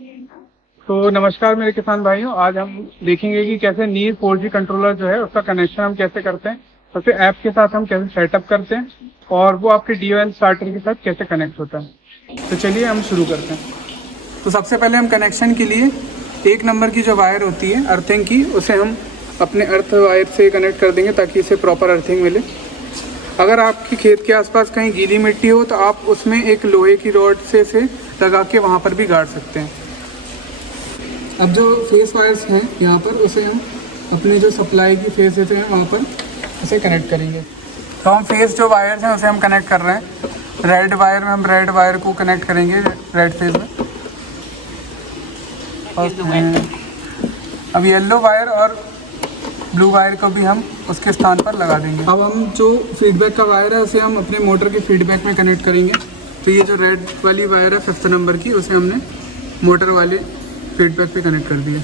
तो नमस्कार मेरे किसान भाइयों, आज हम देखेंगे कि कैसे नीर 4G कंट्रोलर जो है उसका कनेक्शन हम कैसे करते हैं और फिर ऐप के साथ हम कैसे सेटअप करते हैं और वो आपके DOL स्टार्टर के साथ कैसे कनेक्ट होता है। तो चलिए हम शुरू करते हैं। तो सबसे पहले हम कनेक्शन के लिए 1 नंबर की जो वायर होती है अर्थिंग की, उसे हम अपने अर्थ वायर से कनेक्ट कर देंगे ताकि इसे प्रॉपर अर्थिंग मिले। अगर आपके खेत के आसपास कहीं गीली मिट्टी हो तो आप उसमें एक लोहे की रॉड से लगा के वहाँ पर भी गाड़ सकते हैं। अब जो फेस वायर्स हैं यहाँ पर, उसे हम अपने जो सप्लाई की फेसेस हैं वहाँ पर उसे कनेक्ट करेंगे। तो हम फेस जो वायर्स हैं उसे हम कनेक्ट कर रहे हैं। रेड वायर में हम रेड वायर को कनेक्ट करेंगे रेड फेस में, और अब येलो वायर और ब्लू वायर को भी हम उसके स्थान पर लगा देंगे। अब हम जो फीडबैक का वायर है उसे हम अपने मोटर के फीडबैक में कनेक्ट करेंगे। तो ये जो रेड वाली वायर है 5th नंबर की, उसे हमने मोटर वाले फीडबैक पे कनेक्ट कर दिया।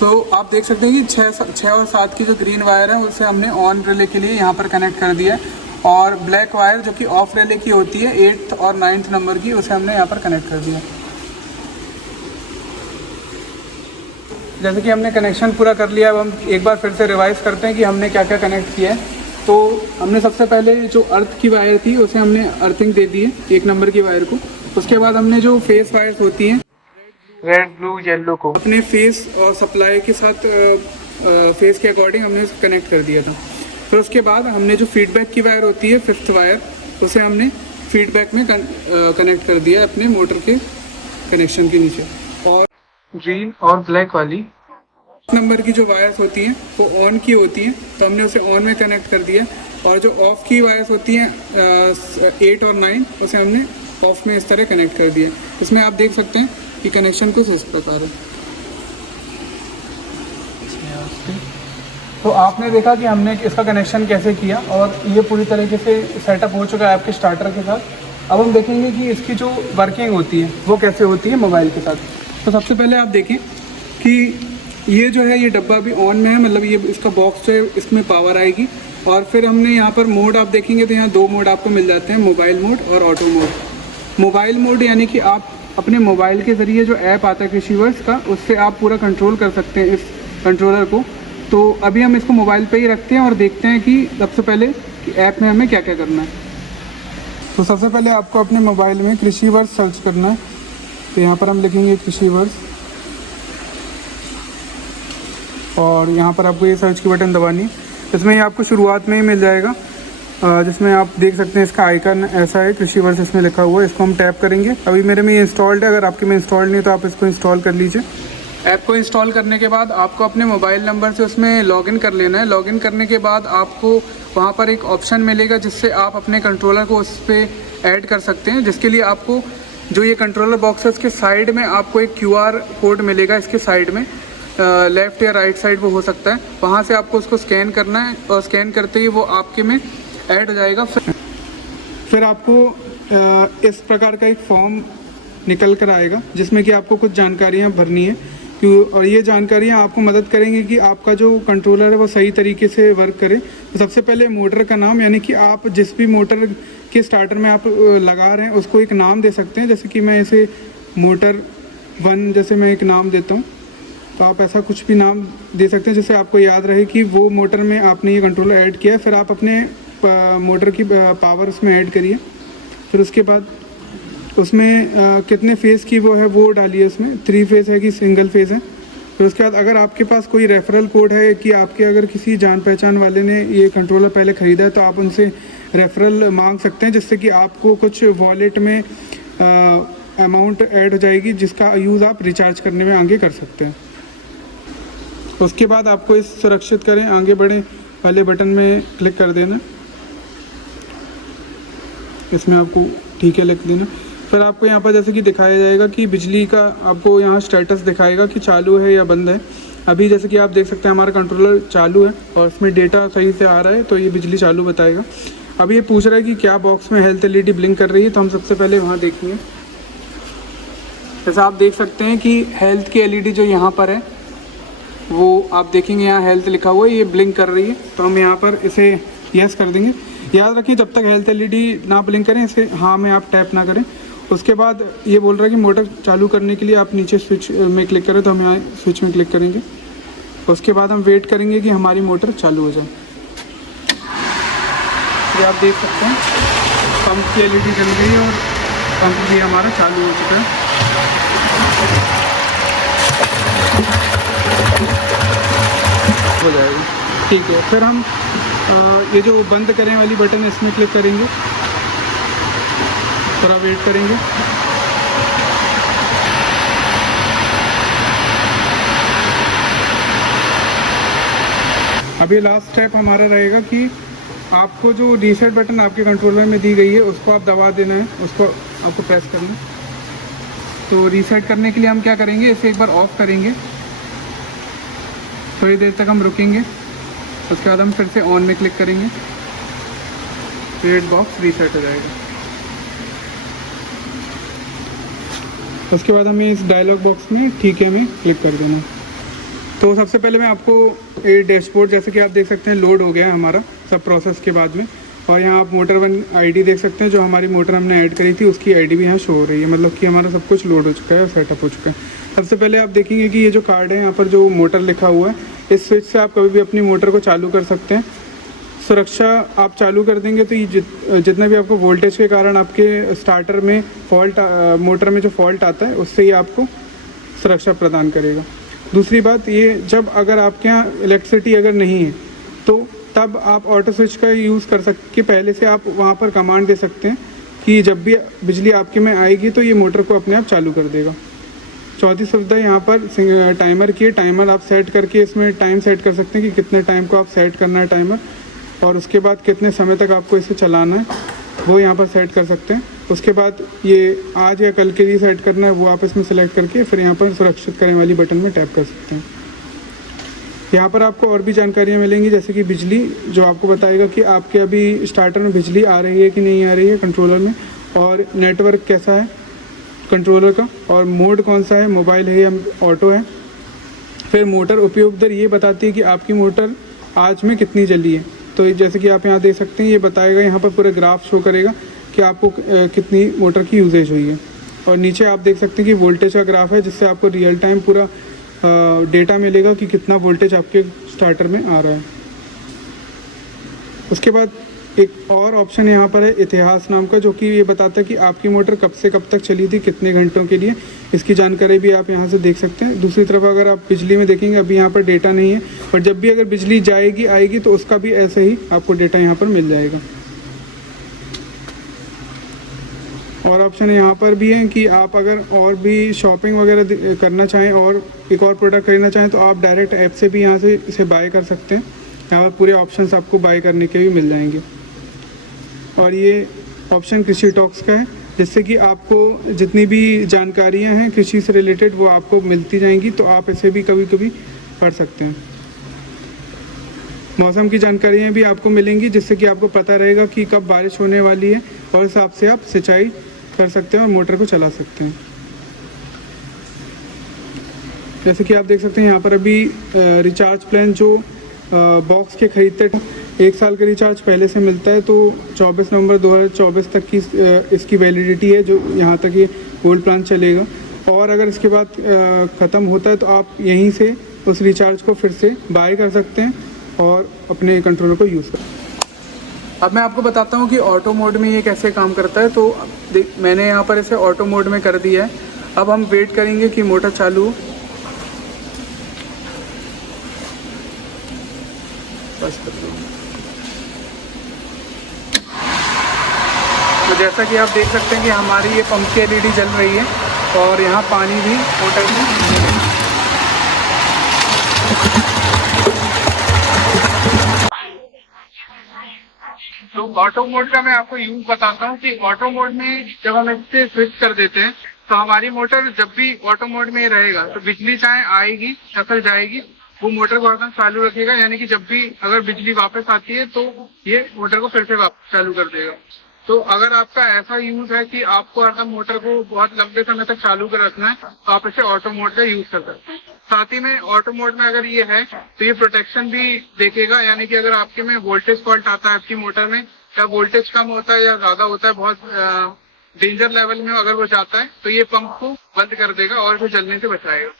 तो आप देख सकते हैं कि 6 और 7 की जो ग्रीन वायर है उसे हमने ऑन रिले के लिए यहाँ पर कनेक्ट कर दिया है, और ब्लैक वायर जो कि ऑफ रिले की होती है 8th और 9th नंबर की, उसे हमने यहाँ पर कनेक्ट कर दिया। जैसे कि हमने कनेक्शन पूरा कर लिया, अब हम एक बार फिर से रिवाइज करते हैं कि हमने क्या क्या कनेक्ट किया है। तो हमने सबसे पहले जो अर्थ की वायर थी उसे हमने अर्थिंग दे दी है 1 नंबर की वायर को। उसके बाद हमने जो फेस वायर्स होती हैं रेड ब्लू येलो को अपने फेस और सप्लाई के साथ फेस के अकॉर्डिंग हमने कनेक्ट कर दिया था। फिर उसके बाद हमने जो फीडबैक की वायर होती है 5th वायर, उसे हमने फीडबैक में कनेक्ट कर दिया अपने मोटर के कनेक्शन के नीचे। और ग्रीन और ब्लैक वाली नंबर की जो वायर्स होती हैं वो ऑन की होती हैं, तो हमने उसे ऑन में कनेक्ट कर दिया। और जो ऑफ की वायर्स होती हैं 8 और 9, उसे हमने ऑफ में इस तरह कनेक्ट कर दिया। इसमें आप देख सकते हैं कि कनेक्शन कुछ इस प्रकार है। तो आपने देखा कि हमने इसका कनेक्शन कैसे किया और ये पूरी तरीके से सेटअप हो चुका है आपके स्टार्टर के साथ। अब हम देखेंगे कि इसकी जो वर्किंग होती है वो कैसे होती है मोबाइल के साथ। तो सबसे पहले आप देखें कि ये जो है ये डब्बा अभी ऑन में है, मतलब ये इसका बॉक्स जो है इसमें पावर आएगी। और फिर हमने यहाँ पर मोड आप देखेंगे तो यहाँ 2 मोड आपको मिल जाते हैं, मोबाइल मोड और ऑटो मोड। मोबाइल मोड यानी कि आप अपने मोबाइल के ज़रिए जो ऐप आता है कृषिवर्स का, उससे आप पूरा कंट्रोल कर सकते हैं इस कंट्रोलर को। तो अभी हम इसको मोबाइल पे ही रखते हैं और देखते हैं कि सबसे पहले कि ऐप में हमें क्या क्या करना है। तो सबसे पहले आपको अपने मोबाइल में कृषिवर्स सर्च करना है। तो यहाँ पर हम लिखेंगे कृषिवर्स, और यहाँ पर आपको ये सर्च की बटन दबानी है। इसमें ही आपको शुरुआत में ही मिल जाएगा, जिसमें आप देख सकते हैं इसका आइकन ऐसा है, कृषिवर्स इसमें लिखा हुआ है। इसको हम टैप करेंगे। अभी मेरे में ये इंस्टॉल्ड है, अगर आपके में इंस्टॉल्ड नहीं है तो आप इसको इंस्टॉल कर लीजिए। ऐप को इंस्टॉल करने के बाद आपको अपने मोबाइल नंबर से उसमें लॉगिन कर लेना है। लॉगिन करने के बाद आपको वहाँ पर एक ऑप्शन मिलेगा जिससे आप अपने कंट्रोलर को उस पर ऐड कर सकते हैं, जिसके लिए आपको जो ये कंट्रोलर बॉक्स है उसके साइड में आपको एक QR कोड मिलेगा। इसके साइड में लेफ़्ट या राइट साइड वो हो सकता है, वहाँ से आपको उसको स्कैन करना है, और स्कैन करते ही वो आपके में ऐड हो जाएगा। फिर आपको इस प्रकार का एक फॉर्म निकल कर आएगा जिसमें कि आपको कुछ जानकारियाँ भरनी है, और ये जानकारियाँ आपको मदद करेंगी कि आपका जो कंट्रोलर है वो सही तरीके से वर्क करे। तो सबसे पहले मोटर का नाम, यानी कि आप जिस भी मोटर के स्टार्टर में आप लगा रहे हैं उसको एक नाम दे सकते हैं। जैसे कि मैं इसे मोटर 1 जैसे मैं एक नाम देता हूँ, तो आप ऐसा कुछ भी नाम दे सकते हैं जिससे आपको याद रहे कि वो मोटर में आपने ये कंट्रोलर ऐड किया है। फिर आप अपने मोटर की पावर उसमें ऐड करिए। फिर उसके बाद उसमें कितने फेज़ की वो है वो डालिए, उसमें 3 फेज़ है कि सिंगल फेज़ है। फिर उसके बाद अगर आपके पास कोई रेफरल कोड है कि आपके अगर किसी जान पहचान वाले ने ये कंट्रोलर पहले ख़रीदा है तो आप उनसे रेफरल मांग सकते हैं, जिससे कि आपको कुछ वॉलेट में अमाउंट ऐड हो जाएगी जिसका यूज़ आप रिचार्ज करने में आगे कर सकते हैं। उसके बाद आपको इस सुरक्षित करें आगे बढ़े वाले बटन में क्लिक कर देना, इसमें आपको ठीक है लिख देना। फिर आपको यहाँ पर जैसे कि दिखाया जाएगा कि बिजली का आपको यहाँ स्टेटस दिखाएगा कि चालू है या बंद है। अभी जैसे कि आप देख सकते हैं हमारा कंट्रोलर चालू है और इसमें डेटा सही से आ रहा है, तो ये बिजली चालू बताएगा। अभी ये पूछ रहा है कि क्या बॉक्स में हेल्थ LED ब्लिंक कर रही है, तो हम सबसे पहले वहाँ देखेंगे। जैसा आप देख सकते हैं कि हेल्थ की LED जो यहाँ पर है वो आप देखेंगे यहाँ हेल्थ लिखा हुआ है, ये ब्लिंक कर रही है। तो हम यहाँ पर इसे यस कर देंगे। याद रखिए जब तक हेल्थ LED ना ब्लिंक करें इसे हाँ में आप टैप ना करें। उसके बाद ये बोल रहा है कि मोटर चालू करने के लिए आप नीचे स्विच में क्लिक करें, तो हम यहाँ स्विच में क्लिक करेंगे। उसके बाद हम वेट करेंगे कि हमारी मोटर चालू हो जाए। ये आप देख सकते हैं पंप की एलईडी जल गई है और पंप भी हमारा चालू हो चुका है। हो जाएगी, ठीक है। फिर हम ये जो बंद करने वाली बटन है इसमें क्लिक करेंगे, थोड़ा वेट करेंगे। अभी लास्ट स्टेप हमारा रहेगा कि आपको जो रीसेट बटन आपके कंट्रोलर में दी गई है उसको आप दबा देना है, उसको आपको प्रेस करना है। तो रीसेट करने के लिए हम क्या करेंगे, इसे एक बार ऑफ करेंगे, थोड़ी देर तक हम रुकेंगे। उसके बाद हम फिर से ऑन में क्लिक करेंगे, रेड बॉक्स रीसेट हो जाएगा। उसके बाद हमें इस डायलॉग बॉक्स में ठीक है में क्लिक कर देना। तो सबसे पहले मैं आपको ये डैशबोर्ड, जैसे कि आप देख सकते हैं, लोड हो गया है हमारा सब प्रोसेस के बाद में। और यहाँ आप मोटर 1 आईडी देख सकते हैं, जो हमारी मोटर हमने ऐड करी थी उसकी आईडी भी यहाँ शो हो रही है, मतलब कि हमारा सब कुछ लोड हो चुका है और सेटअप हो चुका है। सबसे पहले आप देखेंगे कि ये जो कार्ड है यहाँ पर जो मोटर लिखा हुआ है, इस स्विच से आप कभी भी अपनी मोटर को चालू कर सकते हैं। सुरक्षा आप चालू कर देंगे तो ये जितना भी आपको वोल्टेज के कारण आपके स्टार्टर में फॉल्ट, मोटर में जो फॉल्ट आता है उससे ये आपको सुरक्षा प्रदान करेगा। दूसरी बात ये, जब अगर आपके यहाँ इलेक्ट्रिसिटी अगर नहीं है तो तब आप ऑटो स्विच का यूज़ कर सकते, पहले से आप वहाँ पर कमांड दे सकते हैं कि जब भी बिजली आपके में आएगी तो ये मोटर को अपने आप चालू कर देगा। चौथी सुविधा यहाँ पर टाइमर की, टाइमर आप सेट करके इसमें टाइम सेट कर सकते हैं कि कितने टाइम को आप सेट करना है टाइमर, और उसके बाद कितने समय तक आपको इसे चलाना है वो यहाँ पर सेट कर सकते हैं। उसके बाद ये आज या कल के लिए सेट करना है वो आप इसमें सेलेक्ट करके फिर यहाँ पर सुरक्षित करने वाली बटन में टैप कर सकते हैं। यहाँ पर आपको और भी जानकारियाँ मिलेंगी, जैसे कि बिजली, जो आपको बताएगा कि आपके अभी स्टार्टर में बिजली आ रही है कि नहीं आ रही है कंट्रोलर में, और नेटवर्क कैसा है कंट्रोलर का, और मोड कौन सा है, मोबाइल है या ऑटो है। फिर मोटर उपयोग दर ये बताती है कि आपकी मोटर आज में कितनी जली है। तो जैसे कि आप यहाँ देख सकते हैं, ये बताएगा, यहाँ पर पूरा ग्राफ शो करेगा कि आपको कितनी मोटर की यूजेज हुई है। और नीचे आप देख सकते हैं कि वोल्टेज का ग्राफ है, जिससे आपको रियल टाइम पूरा डेटा मिलेगा कि कितना वोल्टेज आपके स्टार्टर में आ रहा है। उसके बाद एक और ऑप्शन यहाँ पर है इतिहास नाम का, जो कि ये बताता है कि आपकी मोटर कब से कब तक चली थी, कितने घंटों के लिए। इसकी जानकारी भी आप यहाँ से देख सकते हैं। दूसरी तरफ अगर आप बिजली में देखेंगे, अभी यहाँ पर डेटा नहीं है, पर जब भी अगर बिजली जाएगी आएगी तो उसका भी ऐसे ही आपको डेटा यहाँ पर मिल जाएगा। और ऑप्शन यहाँ पर भी है कि आप अगर और भी शॉपिंग वगैरह करना चाहें और एक और प्रोडक्ट खरीदना चाहें तो आप डायरेक्ट ऐप से भी यहाँ से इसे बाय कर सकते हैं। यहाँ पर पूरे ऑप्शंस आपको बाय करने के भी मिल जाएंगे। और ये ऑप्शन कृषि टॉक्स का है, जिससे कि आपको जितनी भी जानकारियाँ हैं कृषि से रिलेटेड वो आपको मिलती जाएंगी, तो आप इसे भी कभी कभी पढ़ सकते हैं। मौसम की जानकारियाँ भी आपको मिलेंगी, जिससे कि आपको पता रहेगा कि कब बारिश होने वाली है, और इस हिसाब से आप सिंचाई कर सकते हैं और मोटर को चला सकते हैं। जैसे कि आप देख सकते हैं यहाँ पर अभी रिचार्ज प्लान जो बॉक्स के खरीदते 1 साल का रिचार्ज पहले से मिलता है, तो 24 नवंबर 2024 तक की इसकी वैलिडिटी है, जो यहाँ तक ये गोल्ड प्लान चलेगा। और अगर इसके बाद ख़त्म होता है तो आप यहीं से उस रिचार्ज को फिर से बाय कर सकते हैं और अपने कंट्रोलर को यूज़ कर। अब मैं आपको बताता हूँ कि ऑटो मोड में ये कैसे काम करता है। तो मैंने यहाँ पर इसे ऑटो मोड में कर दिया है। अब हम वेट करेंगे कि मोटर चालू हो। बस तो जैसा कि आप देख सकते हैं कि हमारी ये पंप की एलईडी जल रही है और यहाँ पानी भी मोटर में। तो ऑटो मोड का मैं आपको यूज बताता हूँ कि ऑटो मोड में जब हम इससे स्विच कर देते हैं तो हमारी मोटर जब भी ऑटो मोड में रहेगा तो बिजली चाहे आएगी या फिर जाएगी, वो मोटर को हरदम चालू रखेगा। यानी कि जब भी अगर बिजली वापस आती है तो ये मोटर को फिर से वापस चालू कर देगा। तो अगर आपका ऐसा यूज है कि आपको हरदम मोटर को बहुत लंबे समय तक चालू कर रखना है तो आप इसे ऑटो मोड का यूज कर सकते हैं। साथ ही में ऑटो मोड में अगर ये है तो ये प्रोटेक्शन भी देखेगा। यानी कि अगर आपके में वोल्टेज फॉल्ट आता है आपकी मोटर में, या वोल्टेज कम होता है या ज्यादा होता है, बहुत डेंजर लेवल में अगर वो जाता है तो ये पंप को बंद कर देगा और फिर जलने से बचाएगा।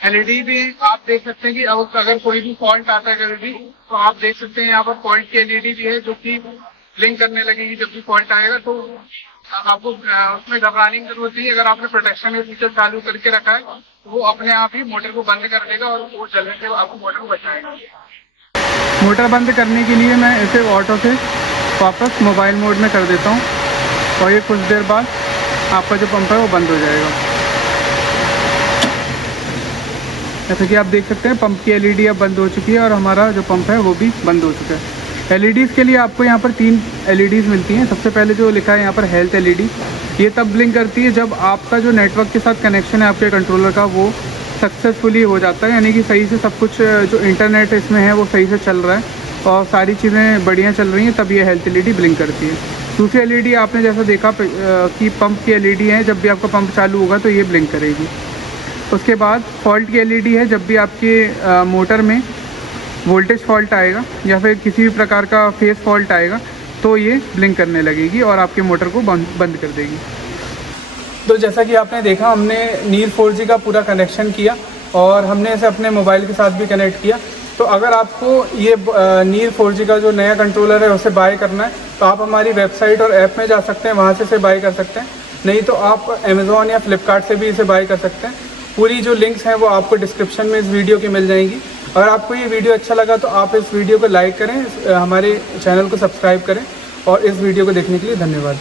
एलईडी भी आप देख सकते हैं कि अगर कोई भी फॉल्ट आता है कभी भी, तो आप देख सकते हैं यहाँ पर फॉल्ट की एलईडी भी है जो कि ब्लिंक करने लगेगी जब भी फॉल्ट आएगा। तो आपको उसमें घबराने की जरूरत नहीं है। अगर आपने प्रोटेक्शन में फीचर चालू करके रखा है तो वो अपने आप ही मोटर को बंद कर देगा और वो जलने से आपको मोटर को बचाएगा। मोटर बंद करने के लिए मैं इसे ऑटो से वापस मोबाइल मोड में कर देता हूँ और ये कुछ देर बाद आपका जो पंप है वो बंद हो जाएगा। जैसे कि आप देख सकते हैं पंप की एलईडी अब बंद हो चुकी है और हमारा जो पंप है वो भी बंद हो चुका है। एलईडीज़ के लिए आपको यहाँ पर 3 एलईडीज़ मिलती हैं। सबसे पहले जो लिखा है यहाँ पर हेल्थ एलईडी, ये तब ब्लिंक करती है जब आपका जो नेटवर्क के साथ कनेक्शन है आपके कंट्रोलर का वो सक्सेसफुली हो जाता है, यानी कि सही से सब कुछ जो इंटरनेट इसमें है वो सही से चल रहा है और सारी चीज़ें बढ़िया चल रही हैं, तब ये हेल्थ एलईडी ब्लिंक करती है। दूसरी एलईडी आपने जैसा देखा कि पंप की एलईडी है, जब भी आपका पंप चालू होगा तो ये ब्लिंक करेगी। उसके बाद फॉल्ट की एलईडी है, जब भी आपके मोटर में वोल्टेज फॉल्ट आएगा या फिर किसी भी प्रकार का फेस फॉल्ट आएगा तो ये ब्लिंक करने लगेगी और आपके मोटर को बंद कर देगी। तो जैसा कि आपने देखा, हमने नीर 4G का पूरा कनेक्शन किया और हमने इसे अपने मोबाइल के साथ भी कनेक्ट किया। तो अगर आपको ये नीर 4G का जो नया कंट्रोलर है उसे बाय करना है तो आप हमारी वेबसाइट और ऐप में जा सकते हैं, वहाँ से इसे बाय कर सकते हैं। नहीं तो आप अमेज़ॉन या फ्लिपकार्ट से भी इसे बाय कर सकते हैं। पूरी जो लिंक्स हैं वो आपको डिस्क्रिप्शन में इस वीडियो की मिल जाएंगी। अगर आपको ये वीडियो अच्छा लगा तो आप इस वीडियो को लाइक करें, हमारे चैनल को सब्सक्राइब करें और इस वीडियो को देखने के लिए धन्यवाद।